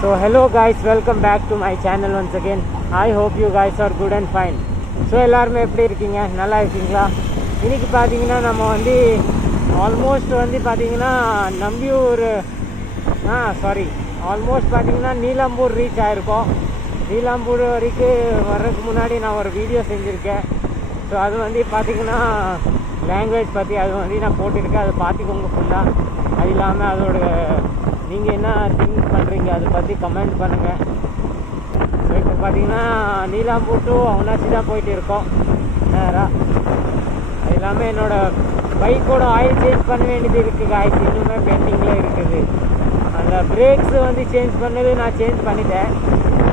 So hello guys, welcome back to my channel once again. I hope you guys are good and fine. So எல்லாருமே எப்படி இருக்கீங்க? நல்லா இருக்கீங்களா? இன்னைக்கு பார்த்தீங்கன்னா நம்ம வந்து ஆல்மோஸ்ட் வந்து பார்த்தீங்கன்னா நம்பியூர் ஆல்மோஸ்ட் பார்த்தீங்கன்னா நீலாம்பூர் ரீச் ஆகிருக்கோம். நீலாம்பூர் வரைக்கும் வர்றதுக்கு முன்னாடி நான் ஒரு வீடியோ செஞ்சுருக்கேன். ஸோ அது வந்து பார்த்தீங்கன்னா லாங்குவேஜ் பற்றி அது வந்து நான் போட்டிருக்கேன். அதை பார்த்துக்கோங்க ஃபுல்லாக. அது இல்லாமல் அதோட நீங்கள் என்ன திங்க் பண்ணுறீங்க அதை பற்றி கமெண்ட் பண்ணுங்கள். ஸோ இப்போ பார்த்தீங்கன்னா நீலாம்பூர் டு அவனாசி தான் போயிட்டு இருக்கோம் நேராக. அது இல்லாமல் என்னோடய பைக்கோட ஆயில் சேஞ்ச் பண்ண வேண்டியது இருக்குது காய்ச்சி, இன்னுமே பெண்டிங்கில் இருக்குது. அந்த பிரேக்ஸு வந்து சேஞ்ச் பண்ணது நான் சேஞ்ச் பண்ணிட்டேன்.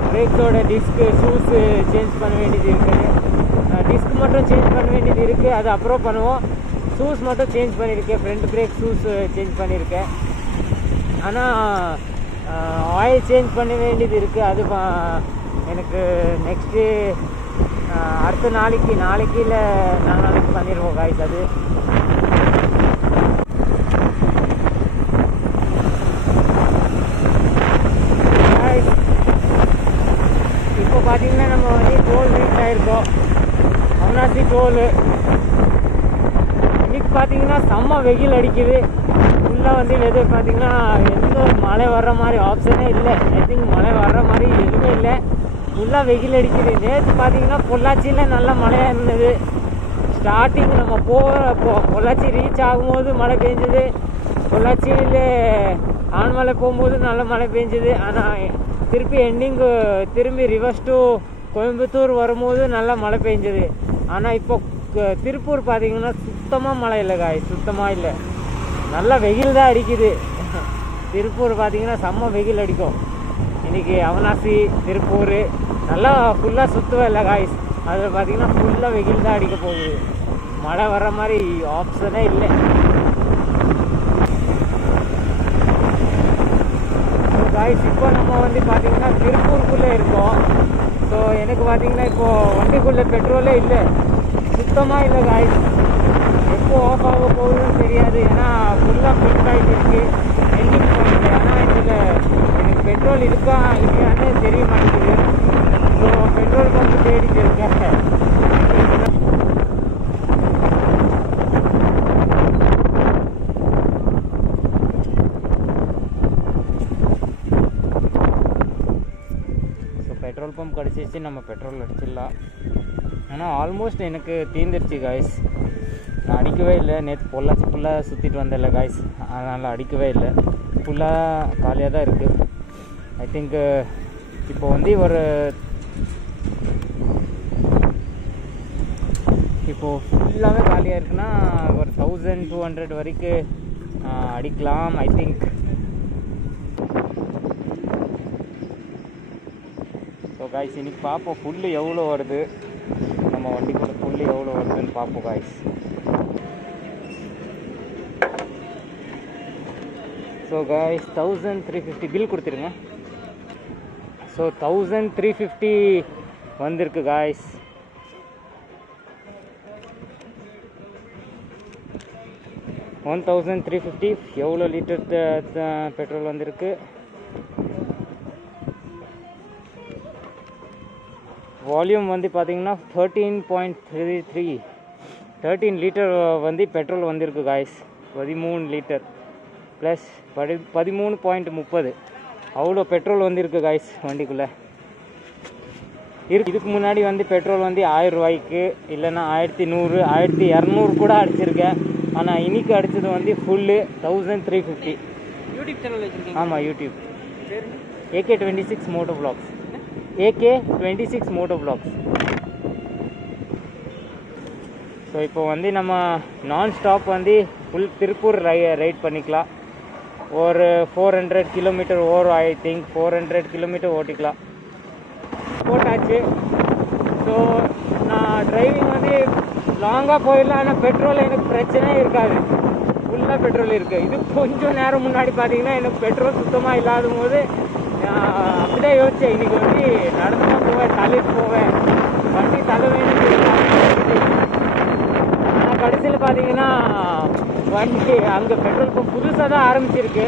பிரேக்ஸோட டிஸ்க்கு ஷூஸு சேஞ்ச் பண்ண வேண்டியது இருக்குது. டிஸ்க் மட்டும் சேஞ்ச் பண்ண வேண்டியது இருக்குது, அது அப்புறம் பண்ணுவோம். ஷூஸ் மட்டும் சேஞ்ச் பண்ணியிருக்கேன், ஃப்ரண்ட் பிரேக் ஷூஸ் சேஞ்ச் பண்ணியிருக்கேன். ஆனால் ஆயில் சேஞ்ச் பண்ண வேண்டியது இருக்குது. அது எனக்கு நெக்ஸ்ட்டு அடுத்த நாளைக்கு இல்லை நாளைக்கு பண்ணிடுவோம் காய்ஸ். அது இப்போ பார்த்தீங்கன்னா நம்ம வந்து டோல் ரீச் ஆகிருக்கோம், அவனாசி டோலு. இன்னைக்கு பார்த்தீங்கன்னா செம்ம வெயில் அடிக்குது. ஃபுல்லாக வந்து வெதர் பார்த்தீங்கன்னா எந்த மழை வர்ற மாதிரி ஆப்ஷனே இல்லை. ஐ திங்க் மழை வர்ற மாதிரி எதுவுமே இல்லை, ஃபுல்லாக வெயில் அடிக்குது. நேற்று பார்த்தீங்கன்னா பொள்ளாச்சியில் நல்லா மழையாக இருந்தது. ஸ்டார்டிங் நம்ம பொள்ளாச்சி ரீச் ஆகும்போது மழை பெஞ்சுது. பொள்ளாச்சியில் ஆன்மலை போகும்போது நல்ல மழை பெஞ்சுது. ஆனால் திருப்பி எண்டிங்கு திரும்பி ரிவர்ஸ் டு கோயம்புத்தூர் வரும்போது நல்லா மழை பெஞ்சுது. ஆனால் இப்போ திருப்பூர் பார்த்தீங்கன்னா சுத்தமாக மழை இல்லை காய், சுத்தமாக இல்லை. நல்லா வெயில் தான் அடிக்குது. திருப்பூர் பார்த்தீங்கன்னா செம்ம வெயில் அடிக்கும். இன்றைக்கி அவனாசி திருப்பூர் நல்லா ஃபுல்லாக சுற்றுவேன் இல்லை காய்ஸ். அதில் பார்த்தீங்கன்னா ஃபுல்லாக வெயில் தான் அடிக்க போகுது. மழை வர்ற மாதிரி ஆப்ஷனே இல்லை. காய்ஸ் இப்போ நம்ம வந்து பார்த்திங்கன்னா திருப்பூருக்குள்ளே இருக்கோம். ஸோ எனக்கு பார்த்திங்கன்னா இப்போது வண்டிக்குள்ளே பெட்ரோலே இல்லை, சுத்தமாக இல்லை காய்ஸ். எப்போ ஆஃப் ஆக போகுதுன்னு தெரியாது, ஏன்னா ஃபுல்லாக ஃபில் ஆகிட்டு இருக்குது எண்டிங் பாயிண்ட். ஆனால் இதில் எனக்கு பெட்ரோல் இருக்கா இல்லையான்னு தெரிய மாட்டேங்குது. ஸோ பெட்ரோல் பம்ப் தேடிட்டு இருக்கேன். ஸோ பெட்ரோல் பம்ப் கிடச்சிச்சு, நம்ம பெட்ரோல் அடிச்சிடலாம். ஆனால் ஆல்மோஸ்ட் எனக்கு தீர்ந்துருச்சு காய்ஸ். நான் அடிக்கவே இல்லை. நேற்று பொள்ளாச்சி ஃபுல்லாக சுற்றிட்டு வந்தேன்ல காய்ஸ், அதனால் அடிக்கவே இல்லை. ஃபுல்லாக காலியாக தான் இருக்குது. ஐ திங்க் இப்போ வந்து இப்போது ஃபுல்லாகவே காலியாக இருக்குன்னா ஒரு 1200 வரைக்கும் அடிக்கலாம் ஐ திங்க். ஸோ காய்ஸ் இன்னைக்கு பார்ப்போம் ஃபுல்லு எவ்வளோ வருது, நம்ம வண்டிக்குள்ள ஃபுல்லு எவ்வளோ வருதுன்னு பார்ப்போம் காய்ஸ். ஸோ காய்ஸ் 1350 பில் கொடுத்துருங்க. ஸோ 1350 வந்திருக்கு காய்ஸ். $1350 எவ்வளோ லிட்டர் பெட்ரோல் வந்திருக்கு. வால்யூம் வந்து பார்த்தீங்கன்னா 13 லிட்டர் வந்து பெட்ரோல் வந்திருக்கு காய்ஸ். 13 லிட்டர் ப்ளஸ் 13.30 அவ்வளோ பெட்ரோல் வந்திருக்கு காய்ஸ் வண்டிக்குள்ளே இருக்கு. இதுக்கு முன்னாடி வந்து பெட்ரோல் வந்து 1000 ரூபாய்க்கு இல்லைன்னா 1100 1200 கூட அடிச்சிருக்கேன். ஆனால் இன்னைக்கு அடித்தது வந்து ஃபுல்லு 1350. யூடியூப் சேனல் வச்சுருக்கீங்க? ஆமாம், YouTube AK26 moto vlogs. AK26 moto vlogs. So இப்போ வந்து நம்ம நான் ஸ்டாப் வந்து ஃபுல் திருப்பூர் ரைட் பண்ணிக்கலாம். ஒரு 400 கிலோமீட்டர் ஓடும். ஐ திங்க் 400 கிலோமீட்டர் ஓட்டிக்கலாம். போட்டாச்சு. ஸோ நான் டிரைவிங் வந்து லாங்காக போயிடலாம். ஆனால் பெட்ரோல் எனக்கு பிரச்சனையே இருக்காது, ஃபுல்லாக பெட்ரோல் இருக்குது. இது கொஞ்சம் நேரம் முன்னாடி பார்த்தீங்கன்னா எனக்கு பெட்ரோல் சுத்தமாக இல்லாத போது அப்படிதான் யோசித்தேன். இன்றைக்கி வந்து நடந்து தான் போவேன், தள்ளிட்டு போவேன், வண்டி தள்ள வேண்டியது. ஆனால் கடைசியில் பார்த்தீங்கன்னா வண்டி அங்கே பெட்ரோல் பம்ப் புதுசாக தான் ஆரம்பிச்சிருக்கு.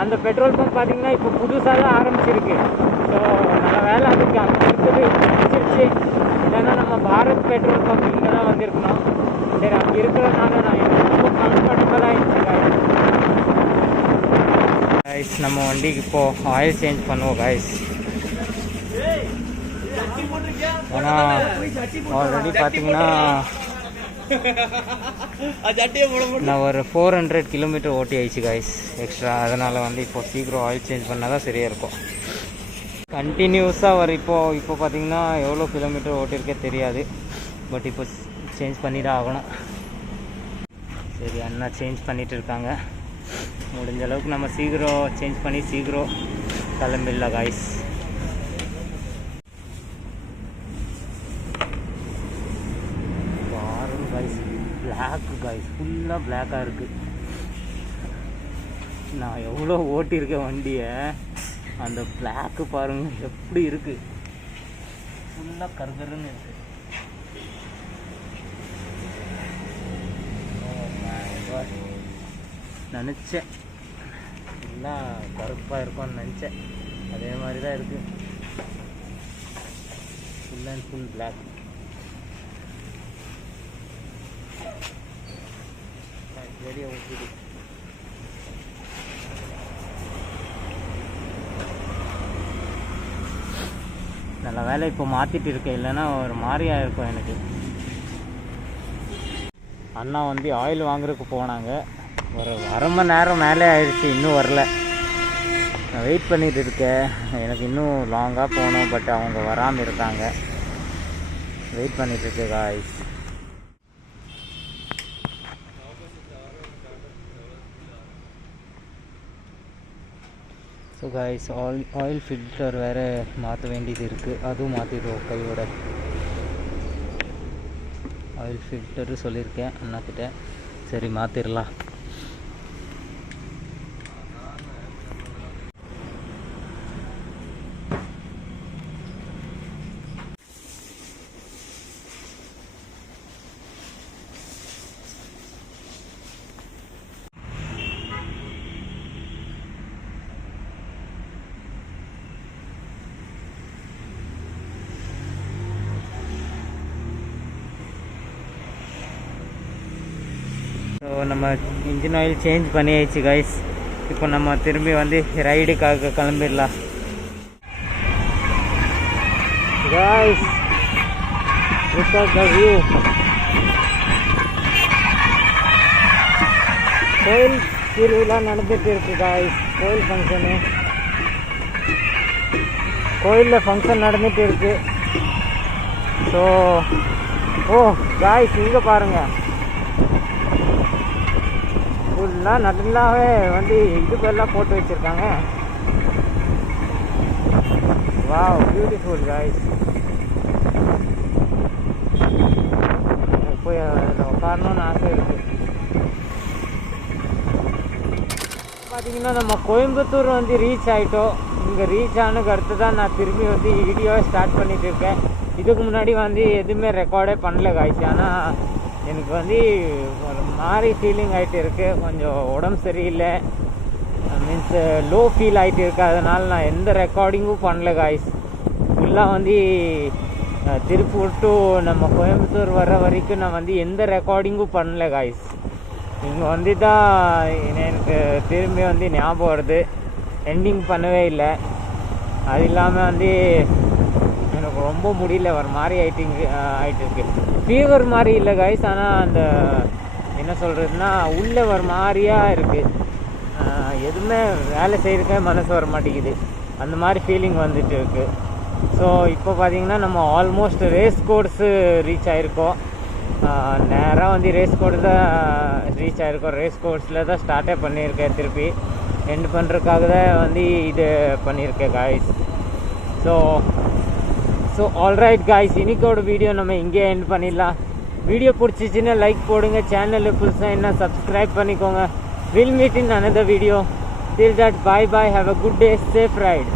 அந்த பெட்ரோல் பம்ப் பார்த்தீங்கன்னா இப்போ புதுசாக தான் ஆரம்பிச்சிருக்கு. ஸோ நல்ல வேலை அதுக்கு அங்கே இருக்குது பிடிச்சிருச்சு. இல்லைன்னா நம்ம பாரத் பெட்ரோல் பம்ப் இங்கே தான் வந்திருக்கணும். சரி அங்கே இருக்கிறதுனால நான் எனக்கு ரொம்ப கம்ஃபர்டபுளாக ஆகிடுச்சு கைஸ். நம்ம வண்டிக்கு இப்போது ஆயில் சேஞ்ச் பண்ணுவோம் கைஸ். ஆனால் ஆல்ரெடி பார்த்தீங்கன்னா நான் ஒரு 400 கிலோமீட்டர் ஓட்டி ஆயிடுச்சு கைஸ் எக்ஸ்ட்ரா. அதனால் வந்து இப்போ சீக்கிரம் ஆயில் சேஞ்ச் பண்ணால் தான் சரியாக இருக்கும். கண்டினியூஸாக இப்போ பார்த்தீங்கன்னா எவ்வளோ கிலோமீட்டர் ஓட்டியிருக்கே தெரியாது. பட் இப்போ சேஞ்ச் பண்ணி தான் ஆகணும். சரி அண்ணா சேஞ்ச் பண்ணிகிட்டு இருக்காங்க. முடிஞ்ச அளவுக்கு நம்ம சீக்கிரம் சேஞ்ச் பண்ணி சீக்கிரம் கிளம்பிடலாம் கைஸ். பிளாக் கைஸ், ஃபுல்லாக பிளாக்காக இருக்குது. நான் எவ்வளோ ஓட்டியிருக்கேன் வண்டியை, அந்த பிளாக்கு பாருங்கள் எப்படி இருக்குது. ஃபுல்லாக கருகருன்னு இருக்குது. நினச்சேன் ஃபுல்லாக கருப்பாக இருக்கும்னு நினச்சேன். அதே மாதிரி தான் இருக்குது. Full and full black. வெளியே ஊற்றிடு. நல்ல வேலை இப்போ மாற்றிட்டு இருக்கேன், இல்லைன்னா ஒரு மாதிரியாக இருக்கும் எனக்கு. அண்ணா வந்து ஆயில் வாங்குறதுக்கு போனாங்க. ஒரு 1/2 மணி நேரம் மேலே ஆயிடுச்சு, இன்னும் வரல. நான் வெயிட் பண்ணிட்டு இருக்கேன். எனக்கு இன்னும் லாங்காக போகணும், பட் அவங்க வராமல் இருக்காங்க. வெயிட் பண்ணிட்டு இருக்கேன் guys. So guys, oil filter வேறு மாற்ற வேண்டியது இருக்குது. அதுவும் மாற்றிடுவோம் கையோட. ஆயில் ஃபில்டரு சொல்லியிருக்கேன் அண்ணாக்கிட்ட. சரி மாற்றிடலாம். ஸோ நம்ம இன்ஜின் ஆயில் சேஞ்ச் பண்ணியாச்சு கைஸ். இப்போ நம்ம திரும்பி வந்து ரைடுக்காக கிளம்பிடலாம் guys. Look at the view. கோயில் திருவிழா நடந்துட்டு இருக்கு கைஸ். கோயில் ஃபங்க்ஷனு, கோயிலில் ஃபங்க்ஷன் நடந்துட்டு இருக்கு. ஸோ கைஸ் இங்கே பாருங்கள், ஃபுல்லாக நல்லாவே வந்து இதுக்கெல்லாம் போட்டு வச்சுருக்காங்க. Wow beautiful guys. போய் அதில் உட்காரணும்னு ஆசை இருக்குது. பார்த்தீங்கன்னா நம்ம கோயம்புத்தூர் வந்து ரீச் ஆகிட்டோம். இங்கே ரீச் ஆனதுக்கு அடுத்து தான் நான் திரும்பி வந்து வீடியோவை ஸ்டார்ட் பண்ணிட்டு இருக்கேன். இதுக்கு முன்னாடி வந்து எதுவுமே ரெக்கார்டே பண்ணல காய்ச்சி. ஆனால் எனக்கு வந்து ஒரு மாதிரி ஃபீலிங் ஆகிட்டு இருக்குது. கொஞ்சம் உடம்பு சரியில்லை, மீன்ஸ் லோ ஃபீல் ஆகிட்டு இருக்குது. அதனால் நான் எந்த ரெக்கார்டிங்கும் பண்ணல காய்ஸ். ஃபுல்லாக வந்து திருப்பூர் டு நம்ம கோயம்புத்தூர் வர வரைக்கும் நான் வந்து எந்த ரெக்கார்டிங்கும் பண்ணல காய்ஸ். இங்கே வந்து தான் எனக்கு திரும்பி வந்து ஞாபகம் வருது, எண்டிங் பண்ணவே இல்லை. அது இல்லாமல் வந்து எனக்கு ரொம்ப முடியல, ஒரு மாதிரி ஆகிட்டு இருக்கு. ஃபீவர் மாதிரி இல்லை கைஸ், ஆனால் அந்த என்ன சொல்கிறதுனா உள்ளே ஒரு மாதிரியாக இருக்குது. எதுவுமே வேலை செய்யறதுக்கே மனசு வர மாட்டேங்குது. அந்த மாதிரி ஃபீலிங் வந்துட்டு இருக்குது. ஸோ இப்போ பார்த்தீங்கன்னா நம்ம ஆல்மோஸ்ட் ரேஸ் கோர்ஸு ரீச் ஆகிருக்கோம். நேராக வந்து ரேஸ் கோர்ஸ் தான் ரீச் ஆகிருக்கோம். ரேஸ் கோர்ஸில் தான் ஸ்டார்ட்டே பண்ணியிருக்கேன். திருப்பி எண்ட் பண்ணுறதுக்காக தான் வந்து இது பண்ணியிருக்கேன் காய்ஸ். ஸோ ஆல்ரைட் காய்ஸ், இன்னைக்கோட வீடியோ நம்ம இங்கே எண்ட் பண்ணிடலாம். வீடியோ பிடிச்சிச்சின்னா லைக் போடுங்க. சேனலில் புதுசாக என்ன சப்ஸ்கிரைப் பண்ணிக்கோங்க. Will meet in another video. Till that, bye bye, have a good day, safe ride.